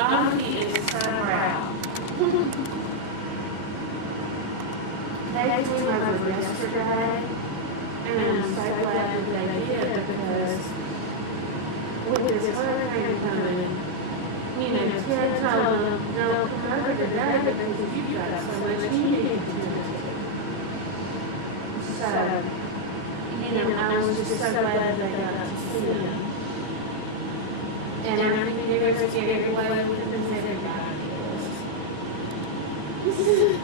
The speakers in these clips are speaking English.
He is somewhere out. They came over yesterday, and I'm so glad that they did because with this hurricane coming, Ted told them, no, come over today because you've got so much you need to do. So, I was just so glad they got to see him. And I think they're going to get away with it because everybody is.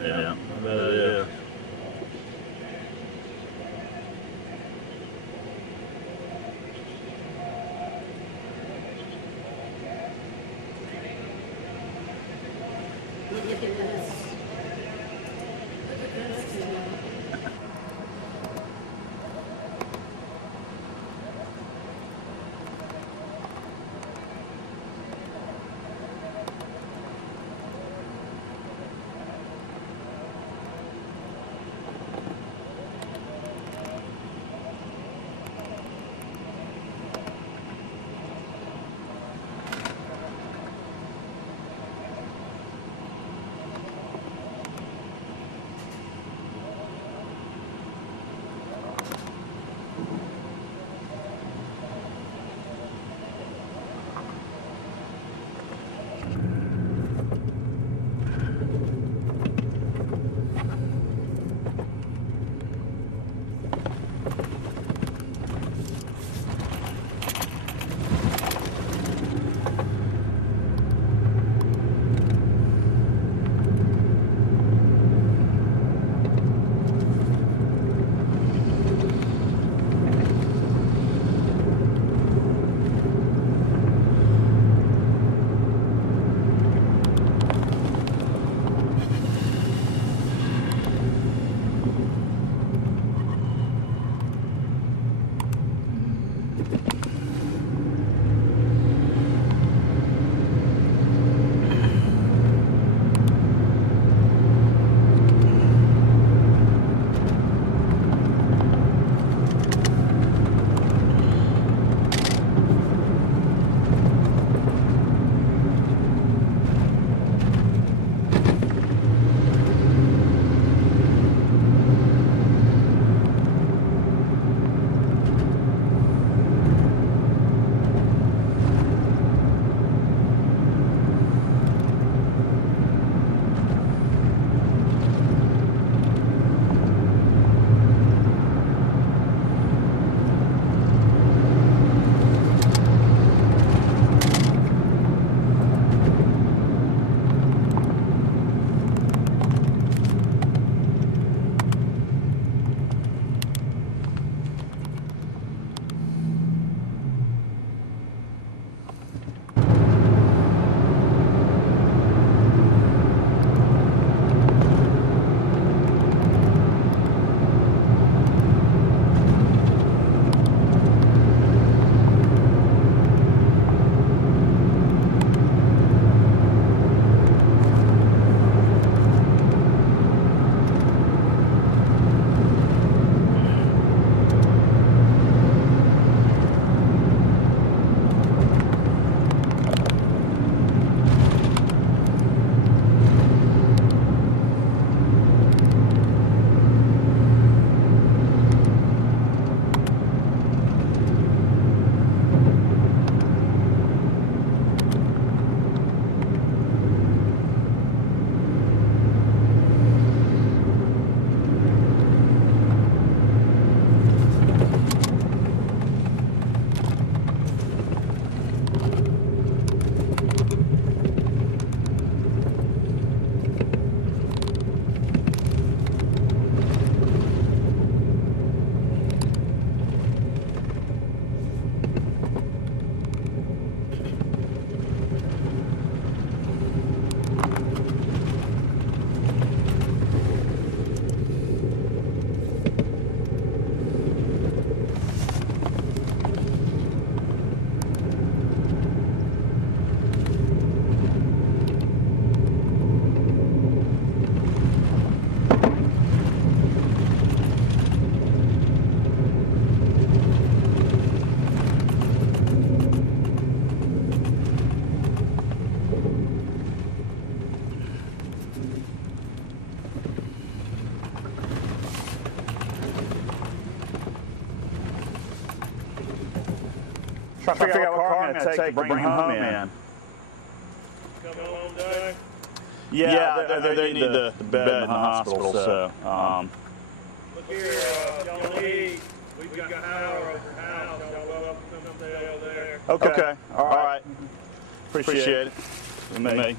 Yeah, I bet it is. Trying to figure out what car I'm going to take to bring him home in. Coming home, Doug? Yeah, they need the bed in the hospital, so. Look here, y'all need, we've got power over your house. Y'all welcome to come stay over there. Okay, all right. Appreciate it. With me.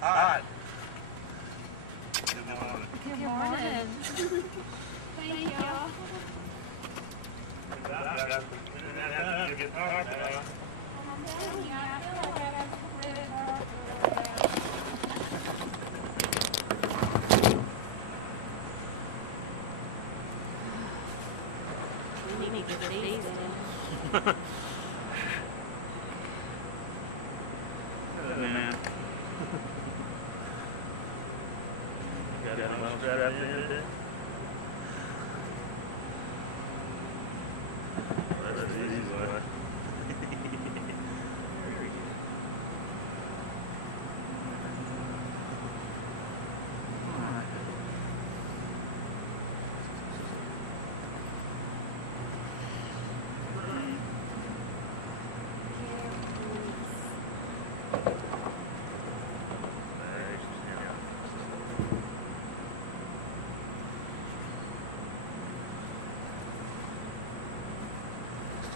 Hi. Good morning. Thank you. We need to get these in. Man. Got a little strap in there? That's the easy one.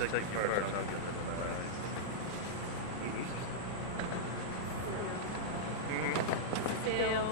Take your first, I'll get it. Still